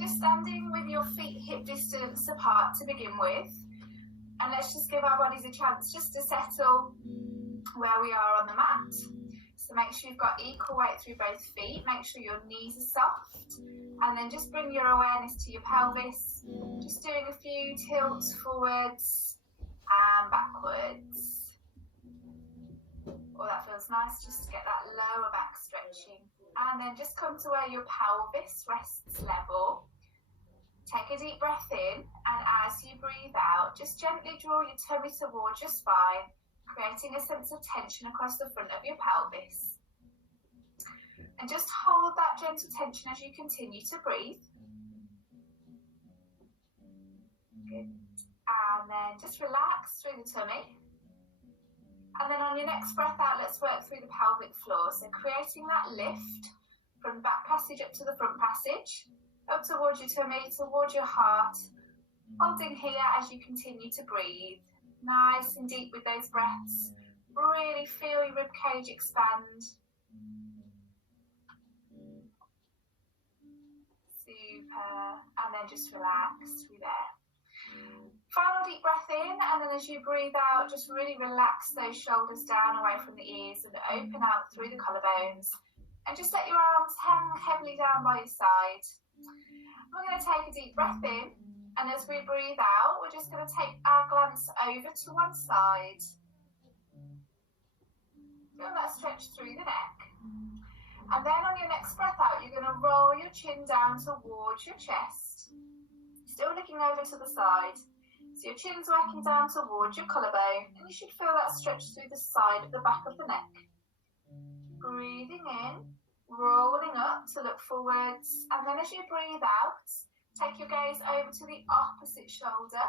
just standing with your feet hip distance apart to begin with. And let's just give our bodies a chance just to settle where we are on the mat. So make sure you've got equal weight through both feet. Make sure your knees are soft. And then just bring your awareness to your pelvis. Just doing a few tilts forwards and backwards. Oh, that feels nice, just to get that lower back stretching. And then just come to where your pelvis rests level. Take a deep breath in, and as you breathe out, just gently draw your tummy towards your spine, creating a sense of tension across the front of your pelvis. And just hold that gentle tension as you continue to breathe. Good. And then just relax through the tummy. And then on your next breath out, let's work through the pelvic floor. So creating that lift from the back passage up to the front passage, up towards your tummy, towards your heart. Holding here as you continue to breathe. Nice and deep with those breaths. Really feel your rib cage expand. Super. And then just relax through there. Final deep breath in, and then as you breathe out, just really relax those shoulders down away from the ears and open out through the collarbones. And just let your arms hang heavily down by your side. We're going to take a deep breath in, and as we breathe out, we're just going to take our glance over to one side. Feel that stretch through the neck. And then on your next breath out, you're going to roll your chin down towards your chest. Still looking over to the side. So your chin's working down towards your collarbone, and you should feel that stretch through the side of the back of the neck. Breathing in, rolling up to look forwards, and then as you breathe out, take your gaze over to the opposite shoulder.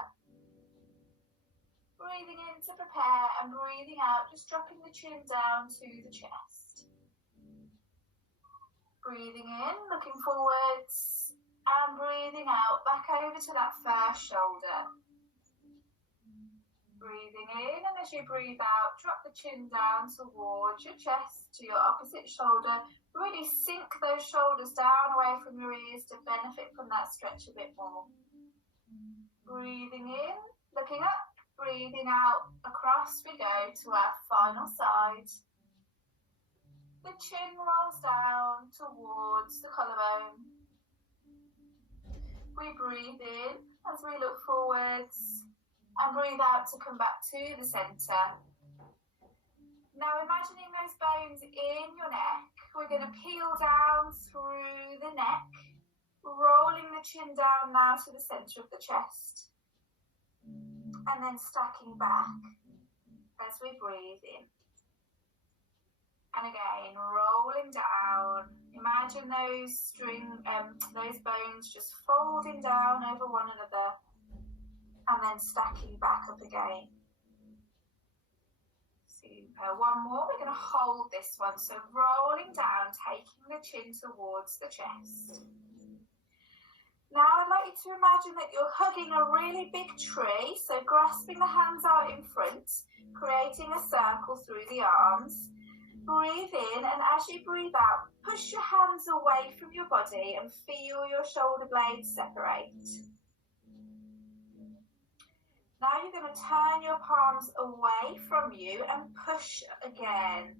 Breathing in to prepare, and breathing out, just dropping the chin down to the chest. Breathing in, looking forwards, and breathing out, back over to that first shoulder. Breathing in, and as you breathe out, drop the chin down towards your chest to your opposite shoulder. Really sink those shoulders down away from your ears to benefit from that stretch a bit more. Breathing in, looking up, breathing out, across we go to our final side. The chin rolls down towards the collarbone. We breathe in as we look forwards. And breathe out to come back to the centre. Now imagining those bones in your neck, we're going to peel down through the neck, rolling the chin down now to the centre of the chest. And then stacking back as we breathe in. And again, rolling down. Imagine those those bones just folding down over one another. And then stacking back up again. Super. One more. We're going to hold this one. So rolling down, taking the chin towards the chest. Now I'd like you to imagine that you're hugging a really big tree. So grasping the hands out in front, creating a circle through the arms. Breathe in, and as you breathe out, push your hands away from your body and feel your shoulder blades separate. Now you're going to turn your palms away from you and push again.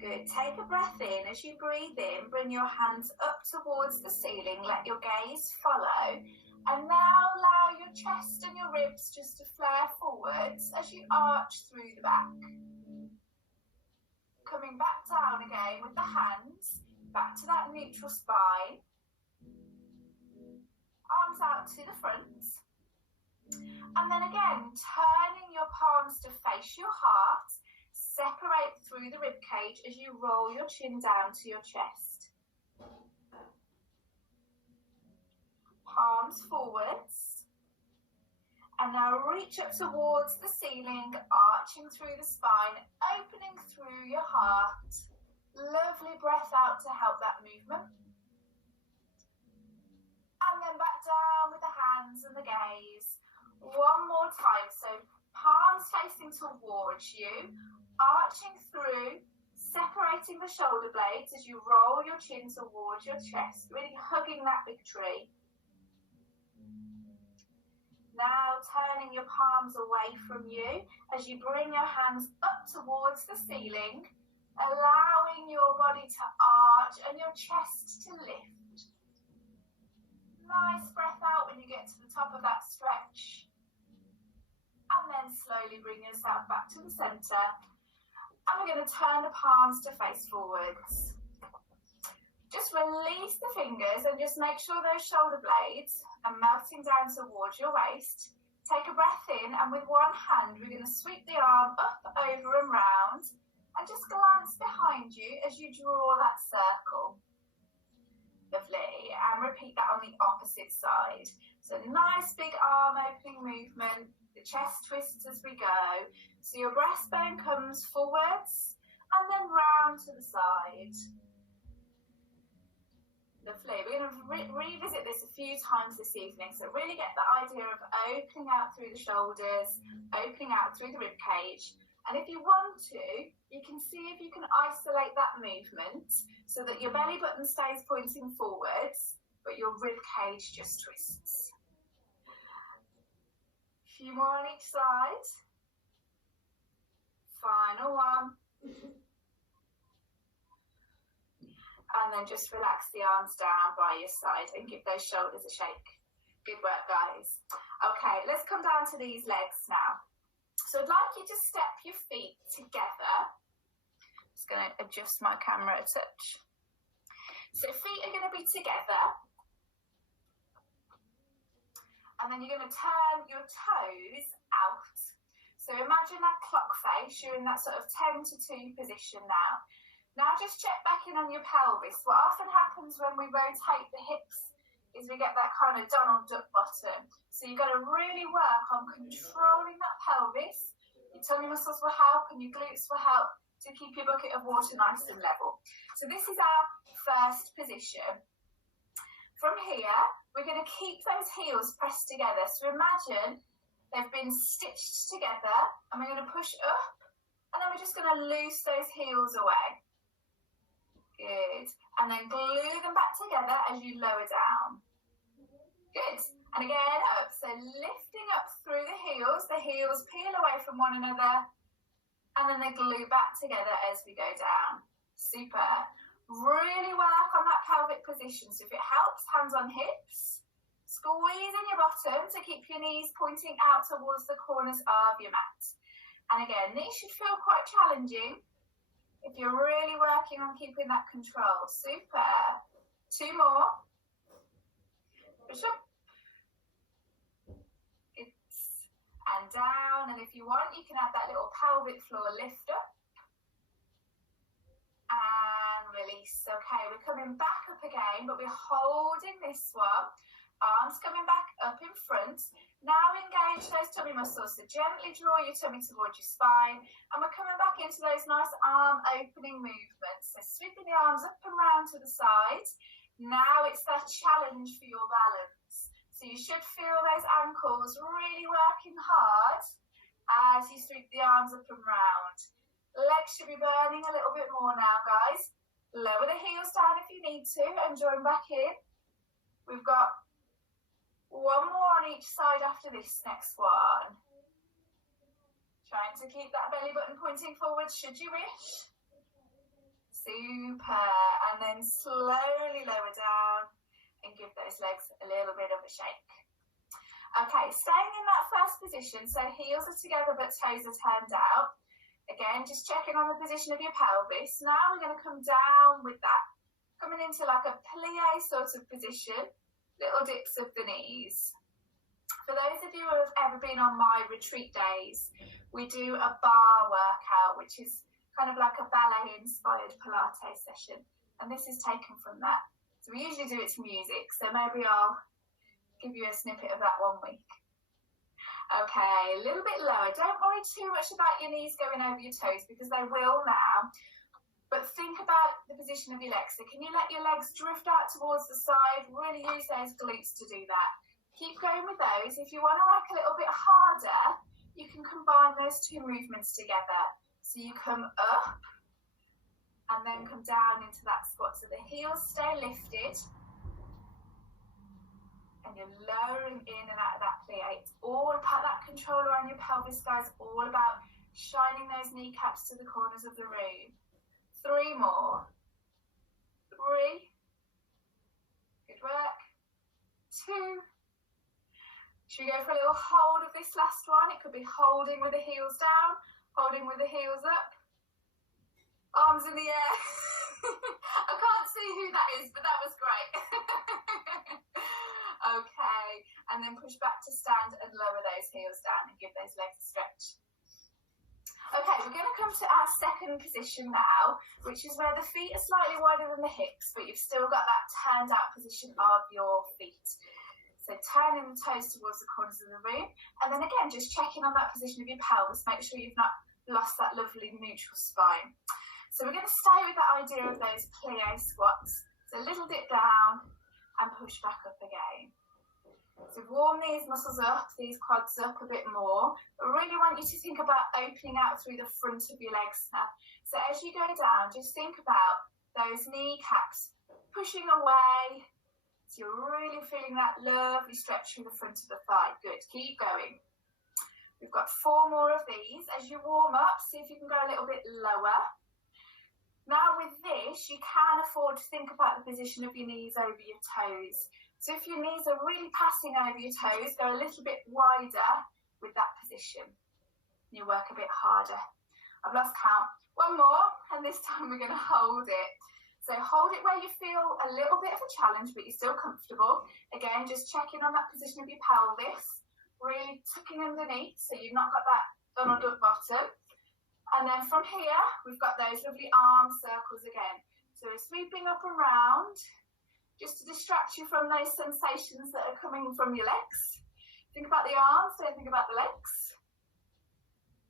Good. Take a breath in. As you breathe in, bring your hands up towards the ceiling. Let your gaze follow. And now allow your chest and your ribs just to flare forwards as you arch through the back. Coming back down again with the hands, back to that neutral spine. Arms out to the front. And then again, turning your palms to face your heart, separate through the rib cage as you roll your chin down to your chest. Palms forwards. And now reach up towards the ceiling, arching through the spine, opening through your heart. Lovely breath out to help that movement. And then back down with the hands and the gaze. One more time, so palms facing towards you, arching through, separate separating the shoulder blades as you roll your chin towards your chest, really hugging that big tree. Now turning your palms away from you as you bring your hands up towards the ceiling, allowing your body to arch and your chest to lift. Nice breath out when you get to the top of that stretch. And then slowly bring yourself back to the center. And we're going to turn the palms to face forwards. Just release the fingers and just make sure those shoulder blades are melting down towards your waist. Take a breath in, and with one hand we're going to sweep the arm up, over and round, and just glance behind you as you draw that circle. Lovely. And repeat that on the opposite side. So nice big arm opening movement. The chest twists as we go. So your breastbone comes forwards and then round to the side. Lovely. We're going to revisit this a few times this evening. So really get the idea of opening out through the shoulders, opening out through the rib cage. And if you want to, you can see if you can isolate that movement so that your belly button stays pointing forwards, but your rib cage just twists. A few more on each side. Final one. And then just relax the arms down by your side and give those shoulders a shake. Good work, guys. Okay, let's come down to these legs now. So I'd like you to step your feet together. Just going to adjust my camera a touch. So feet are going to be together. And then you're going to turn your toes out. So imagine that clock face. You're in that sort of 10 to 2 position now. Now just check back in on your pelvis. What often happens when we rotate the hips is we get that kind of Donald Duck bottom. So you've got to really work on controlling that pelvis. Your tummy muscles will help and your glutes will help to keep your bucket of water nice and level. So this is our first position. From here, we're going to keep those heels pressed together. So imagine they've been stitched together and we're going to push up and then we're just going to loose those heels away. Good. And then glue them back together as you lower down. Good. And again, up. So lifting up through the heels peel away from one another, and then they glue back together as we go down. Super. Really work on that pelvic position. So if it helps, hands on hips. Squeeze in your bottom to keep your knees pointing out towards the corners of your mat. And again, these should feel quite challenging if you're really working on keeping that control. Super. 2 more. Push up. It's and down. And if you want, you can add that little pelvic floor lift up. And release. Okay, we're coming back up again, but we're holding this one. Arms coming back up in front. Now engage those tummy muscles, so gently draw your tummy towards your spine, and we're coming back into those nice arm opening movements. So sweeping the arms up and round to the side. Now it's that challenge for your balance. So you should feel those ankles really working hard as you sweep the arms up and round. Legs should be burning a little bit more now, guys. Lower the heels down if you need to and join back in. We've got 1 more on each side after this next one. Trying to keep that belly button pointing forward should you wish. Super. And then slowly lower down and give those legs a little bit of a shake. Okay, staying in that first position, so heels are together but toes are turned out. Again, just checking on the position of your pelvis. Now we're going to come down with that, coming into like a plie sort of position. Little dips of the knees. For those of you who have ever been on my retreat days, we do a bar workout, which is kind of like a ballet-inspired Pilates session. And this is taken from that. So we usually do it to music, so maybe I'll give you a snippet of that one week. Okay, a little bit lower. Don't worry too much about your knees going over your toes because they will now. But think about the position of your legs. So can you let your legs drift out towards the side? Really use those glutes to do that. Keep going with those. If you want to work a little bit harder, you can combine those 2 movements together. So you come up and then come down into that squat. So the heels stay lifted, and you're lowering in and out of that plie. It's all about that control around your pelvis, guys, all about shining those kneecaps to the corners of the room. 3 more. 3. Good work. 2. Should we go for a little hold of this last one? It could be holding with the heels down, holding with the heels up. Arms in the air. I can't see who that is, but that was great. Okay, and then push back to stand and lower those heels down and give those legs a stretch. Okay, we're going to come to our second position now, which is where the feet are slightly wider than the hips, but you've still got that turned out position of your feet. So turning the toes towards the corners of the room, and then again, just checking on that position of your pelvis. Make sure you've not lost that lovely neutral spine. So we're going to stay with that idea of those plie squats. So a little dip down and push back up again. So warm these muscles up, these quads up a bit more. I really want you to think about opening out through the front of your legs now. So as you go down, just think about those kneecaps pushing away. So you're really feeling that lovely stretch through the front of the thigh. Good, keep going. We've got 4 more of these. As you warm up, see if you can go a little bit lower. Now with this, you can afford to think about the position of your knees over your toes. So if your knees are really passing over your toes, go a little bit wider with that position. You work a bit harder. I've lost count. 1 more, and this time we're going to hold it. So hold it where you feel a little bit of a challenge, but you're still comfortable. Again, just checking on that position of your pelvis, really tucking underneath so you've not got that Donald Duck bottom. And then from here, we've got those lovely arm circles again. So we're sweeping up and round, just to distract you from those sensations that are coming from your legs. Think about the arms, don't think about the legs.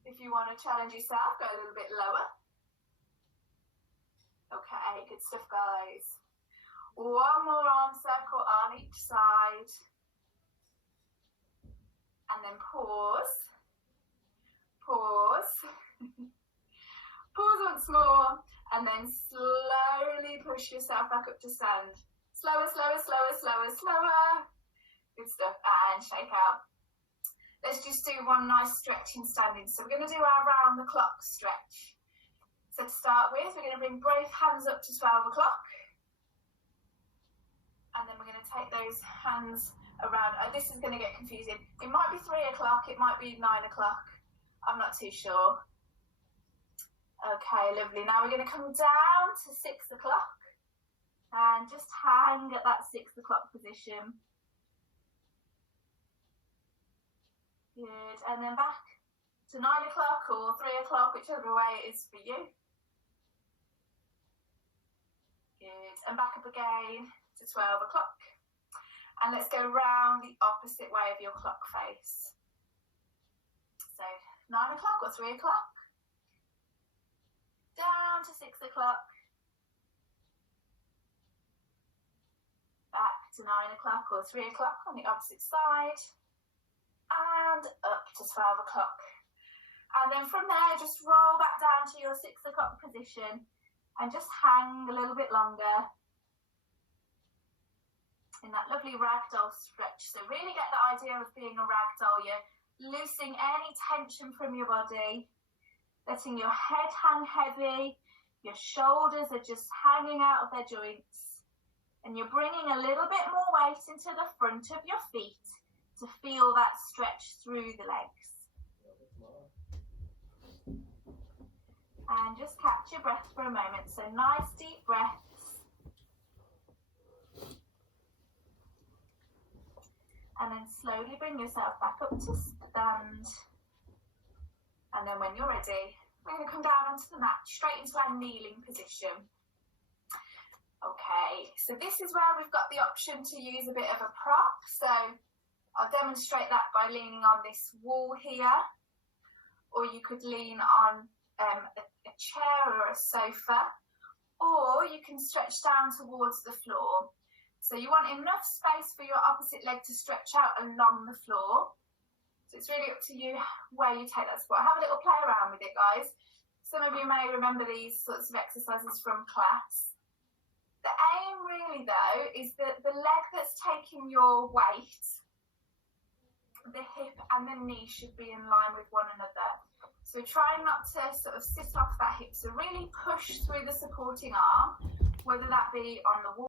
If you want to challenge yourself, go a little bit lower. Okay, good stuff, guys. 1 more arm circle on each side. And then pause. Pause. Pause once more. And then slowly push yourself back up to stand. Slower, slower, slower, slower, slower. Good stuff. And shake out. Let's just do one nice stretching standing. So we're going to do our round the clock stretch. So to start with, we're going to bring both hands up to 12 o'clock. And then we're going to take those hands around. This is going to get confusing. It might be 3 o'clock, it might be 9 o'clock. I'm not too sure. Okay, lovely. Now we're going to come down to 6 o'clock. And just hang at that 6 o'clock position. Good. And then back to 9 o'clock or 3 o'clock, whichever way it is for you. Good. And back up again to 12 o'clock. And let's go round the opposite way of your clock face. So 9 o'clock or 3 o'clock. Down to 6 o'clock. Back to 9 o'clock or 3 o'clock on the opposite side. And up to 12 o'clock. And then from there, just roll back down to your 6 o'clock position and just hang a little bit longer in that lovely ragdoll stretch. So really get the idea of being a ragdoll. You're loosening any tension from your body, letting your head hang heavy, your shoulders are just hanging out of their joints, and you're bringing a little bit more weight into the front of your feet to feel that stretch through the legs. And just catch your breath for a moment. So nice deep breaths. And then slowly bring yourself back up to stand. And then when you're ready, we're going to come down onto the mat, straight into our kneeling position. Okay, so this is where we've got the option to use a bit of a prop. So I'll demonstrate that by leaning on this wall here. Or you could lean on a chair or a sofa, or you can stretch down towards the floor. So you want enough space for your opposite leg to stretch out along the floor. So it's really up to you where you take that spot. Have a little play around with it, guys. Some of you may remember these sorts of exercises from class. The aim really though is that the leg that's taking your weight, the hip and the knee should be in line with one another. So try not to sort of sit off that hip. So really push through the supporting arm, whether that be on the wall